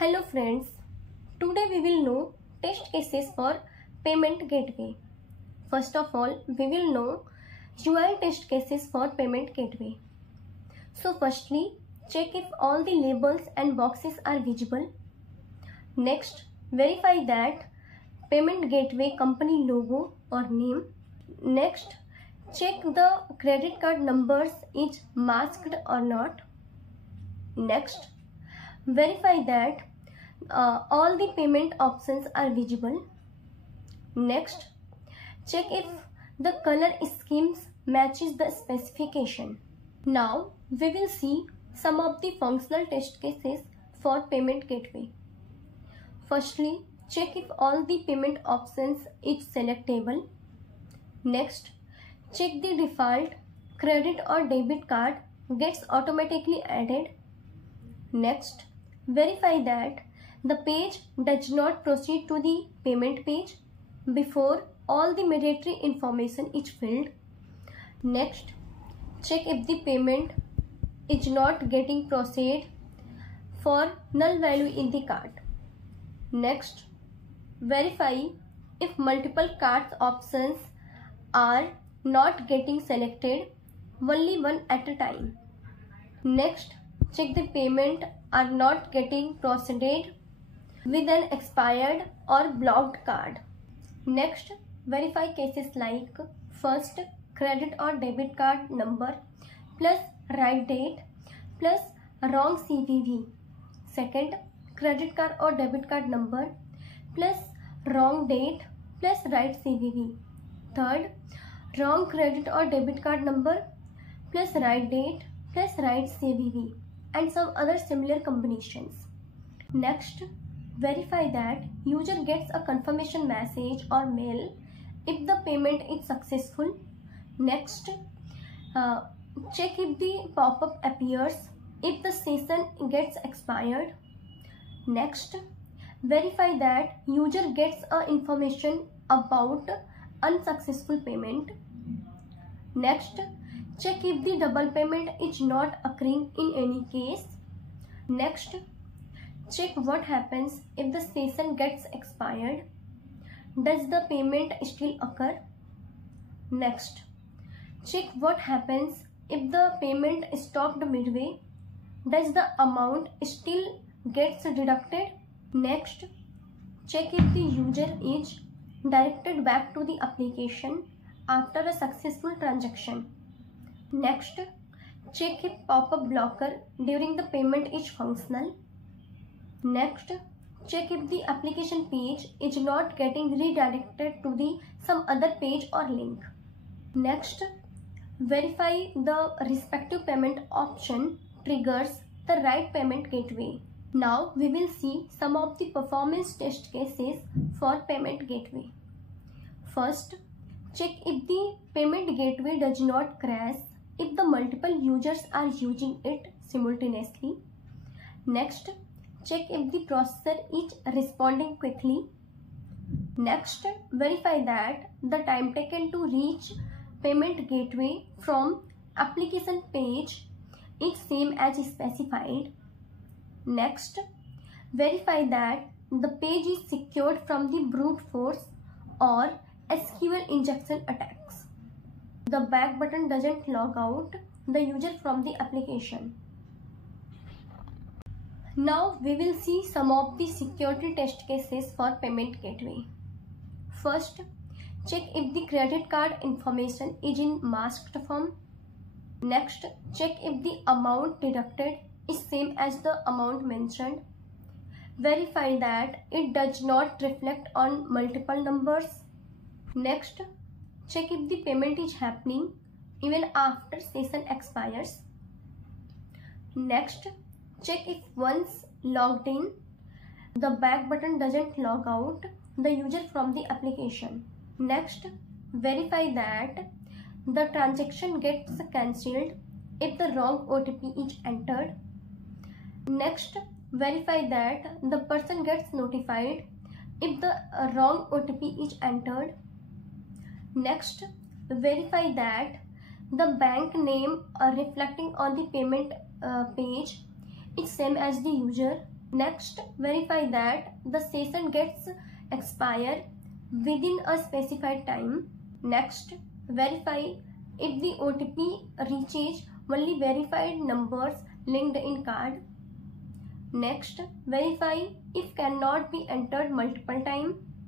Hello friends, today we will know test cases for payment gateway. First of all, we will know UI test cases for payment gateway. So firstly, check if all the labels and boxes are visible. Next, verify that payment gateway company logo or name. Next, check the credit card numbers is masked or not. Next, verify that all the payment options are visible. Next, check if the color schemes matches the specification. Now we will see some of the functional test cases for payment gateway. Firstly, check if all the payment options is selectable. Next, check the default credit or debit card gets automatically added. Next, verify that the page does not proceed to the payment page before all the mandatory information is filled. Next, check if the payment is not getting processed for null value in the card. Next, verify if multiple cards options are not getting selected, only one at a time. Next, check the payment are not getting processed with an expired or blocked card. Next, verify cases like first, credit or debit card number plus right date plus wrong CVV. Second, credit card or debit card number plus wrong date plus right CVV. Third, wrong credit or debit card number plus right date plus right CVV, and some other similar combinations. Next, verify that user gets a confirmation message or mail if the payment is successful. Next, check if the pop-up appears if the session gets expired. Next, verify that user gets information about unsuccessful payment. Next, check if the double payment is not occurring in any case. Next, check what happens if the session gets expired. Does the payment still occur? Next, check what happens if the payment stopped midway. Does the amount still gets deducted? Next, check if the user is directed back to the application after a successful transaction. Next, check if pop-up blocker during the payment is functional. Next, check if the application page is not getting redirected to the some other page or link. Next, verify the respective payment option triggers the right payment gateway. Now we will see some of the performance test cases for payment gateway. First, check if the payment gateway does not crash if the multiple users are using it simultaneously. Next, check if the processor is responding quickly. Next, verify that the time taken to reach payment gateway from application page is same as specified. Next, verify that the page is secured from the brute force or SQL injection attacks. The back button doesn't log out the user from the application. Now we will see some of the security test cases for payment gateway. First, check if the credit card information is in masked form. Next, check if the amount deducted is same as the amount mentioned. Verify that it does not reflect on multiple numbers. Next, check if the payment is happening even after session expires. Next, check if once logged in, the back button doesn't log out the user from the application. Next, verify that the transaction gets cancelled if the wrong OTP is entered. Next, verify that the person gets notified if the wrong OTP is entered. Next, verify that the bank name reflecting on the payment page is same as the user. Next, verify that the session gets expire within a specified time. Next, verify if the OTP reaches only verified numbers linked in card. Next, verify if cannot be entered multiple times.